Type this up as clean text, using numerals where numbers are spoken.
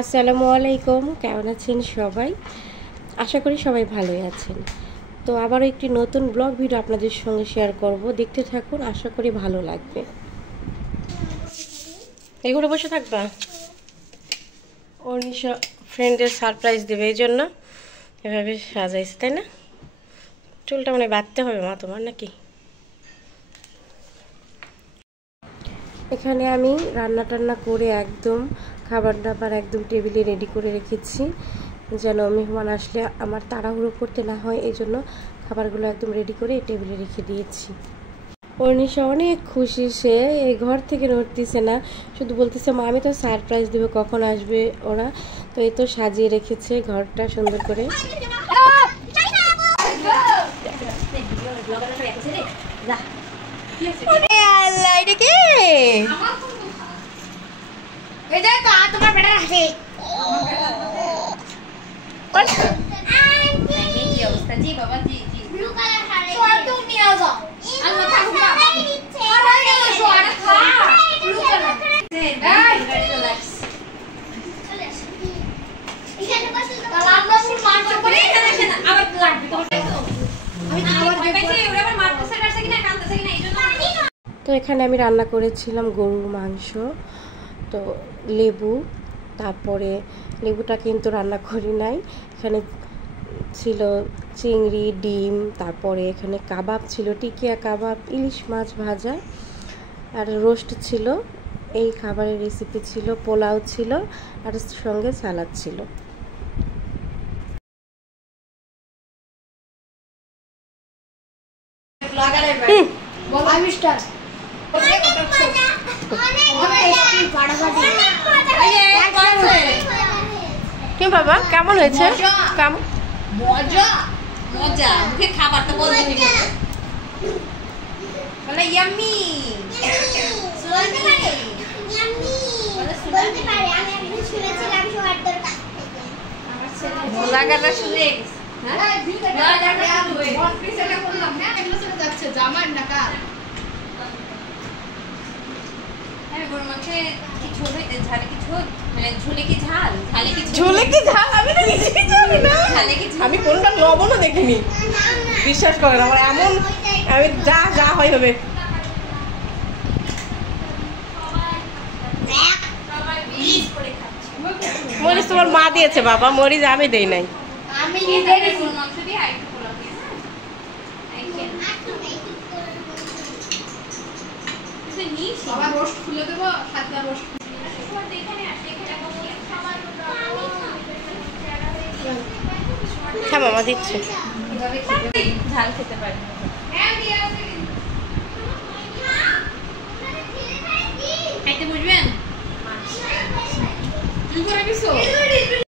আসসালামু আলাইকুম, কেমন আছেন সবাই? আশা করি সবাই ভালোই আছেন। তো আবারও একটি নতুন ব্লগ ভিডিও আপনাদের সঙ্গে শেয়ার করব, দেখতে থাকুন, আশা করি ভালো লাগবে। এগুলো বসে থাকবা, ওর নিশা ফ্রেন্ডের সারপ্রাইজ দেবে, এই জন্য এভাবে সাজাইছে, তাই না? চুলটা মানে বাঁধতে হবে মা তোমার নাকি? এখানে আমি রান্না টান্না করে একদম খাবার দাবার একদম টেবিলে রেডি করে রেখেছি, যেন মেহমান আসলে আমার তাড়াহুড়ো করতে না হয়, এই জন্য খাবারগুলো একদম রেডি করে টেবিলে রেখে দিয়েছি। অর্নিশা অনেক খুশি, সে এই ঘর থেকে নড়তেছে না, শুধু বলতেছে মা আমি তো সারপ্রাইজ দেবো, কখন আসবে ওরা। তো এই তো সাজিয়ে রেখেছে ঘরটা সুন্দর করে। তো এখানে আমি রান্না করেছিলাম গরুর মাংস, তো লেবু, তারপরে লেবুটা কিন্তু রান্না করি নাই, এখানে ছিল চিংড়ি, ডিম, তারপরে এখানে কাবাব ছিল, টিকিয়া কাবাব, ইলিশ মাছ ভাজা আর রোস্ট ছিল। এই খাবারের রেসিপি ছিল, পোলাও ছিল আর সঙ্গে সালাদ ছিল। কি বাবা কেমন হয়েছে? কেমন মজা মজা, মুখে খাবারটা বলতে হবে বলে ইয়াম্মি সুলতে পারে, ইয়াম্মি বলতে পারে। আমি একদিন শুনেছিলাম সবার দরকার থেকে আমার ছেলে মোলাগাটা শুনে গেছে। হ্যাঁ মোলাগাটা শুনে বল পিছনে বললাম না, এগুলো শুনে যাচ্ছে জামান না কার। হ্যাঁ বড় মাছে কি ঝোল হইতে, ঝালে কি ঝোল, মানে ঝোলে কি ঝাল, ঝালে কি ঝোলে কি ঝাল? আমি তো কিছুই জানি না, ঝালে কি ঝাল, আমি কোনটা লবণও দেখিনি, বিশ্বাস করেন আমার এমন, আমি যা যা হয় হবে। মরিচ তোমার মা দিয়েছে বাবা, মরিচ আমি দেই নাই। আমি নিজে গরুর মাংস দিয়ে আইটু পোলাও দিয়ে না আইকেন তুই নিস বাবা রোস্ট খুলে দেব, সাতটা রোস্ট এখানে আসে, হ্যাঁ মামা দিচ্ছে, ঝাল খেতে পারি। হ্যাঁ দিয়ে আসে, খাইতে বসবে